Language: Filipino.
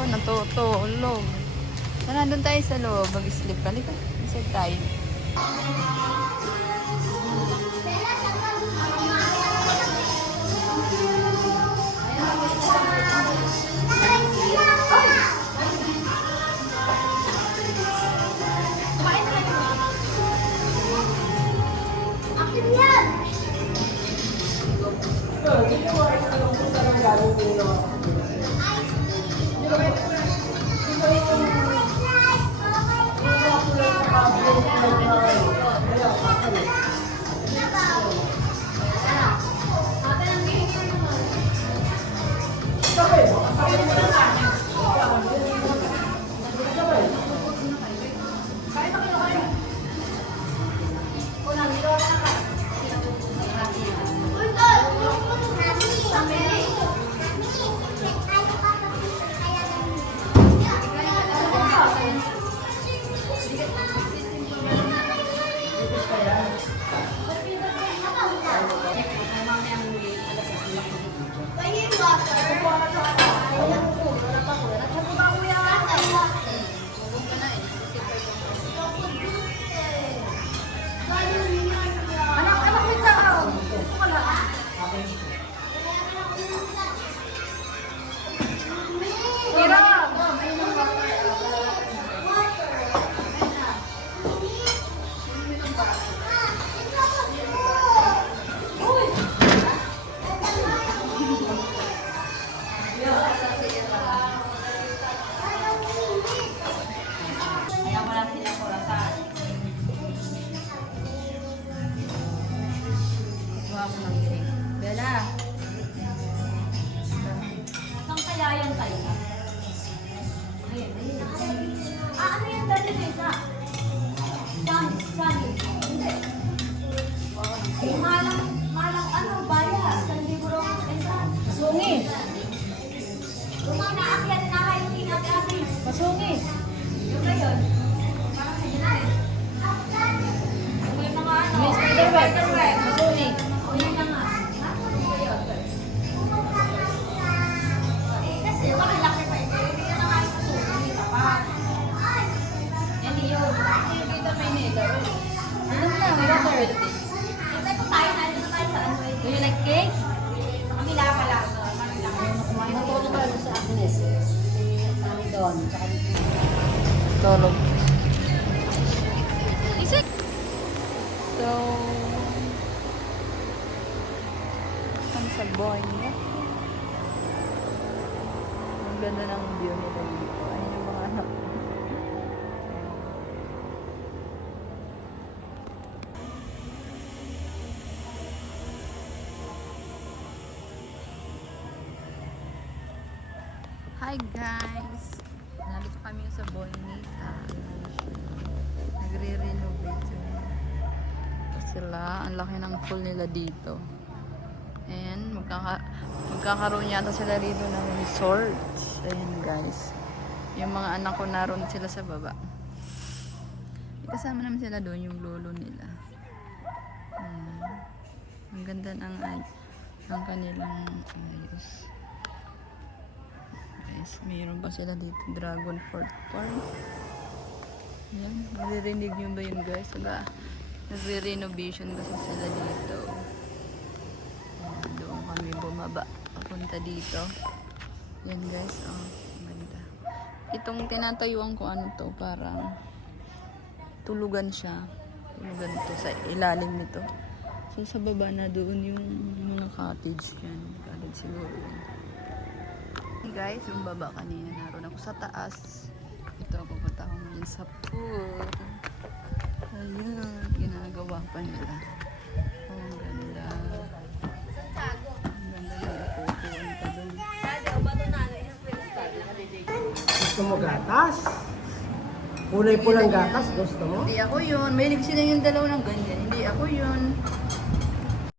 Ba, natutulog. So, nandun tayo sa loob. Mag-sleep ka. Lika, isip tayo. Bella. Saan kaya yan tayo? Ayan, ayan. Ano yan dali na isa? Sani. Hindi. Malang ano, baya. San libro ang isa. Masungi. Kung naakyat na kayo, tinag-ati. Masungi. Yung ngayon, parang yun na eh. May mga ano. May spiderweb. Masungi. O yun na nga. Kasi malaki pa ito. Hindi na nga ito. Hindi pa pa. Yan yun. Kita may nila. Ano na? Water. Ito po tayo. Nandito tayo sa ano. Do you like cake? Sa kabila pala. Matuto ka sa Agnes. Si Mami Don. Tsaka Tulog. Isik! So, ang sa boy niya. Ang ganda ng view nila dito. Ayun yung mga anak ko. Hi guys! Nandito kami sa Boynita. Nagre-renovate sila. Sila, ang laki ng pool nila dito. And magkakaroon yata sila rito ng resort. Ayan guys. Yung mga anak ko naroon sila sa baba. Kasama naman sila doon yung lolo nila. Ayan. Ang ganda ng kanilang ayos. Guys, mayroon pa sila dito, Dragon Fort Park. Yan, maririnig nyo ba yun guys? Nagre-renovation kasi sila dito. Yan, doon kami bumaba, papunta dito. Yan guys, oh, maganda. Itong tinatayuan ko ano to, parang tulugan siya. Tulugan to sa ilalim nito. So sa baba na doon yung mga cottage yan. Cottage siguro yun. Guys, yung baba kanina naroon ako sa taas. Ito, pupunta ako ngayon sa pool. Ayun, ginagawa pa nila. Oh, ang ganda. Ang ganda na ipupuan pa doon. gusto mo gatas? Kulay pulang gatas, gusto mo? Hindi ako yun. May sila yung dalaw ng ganyan. Hindi ako yun.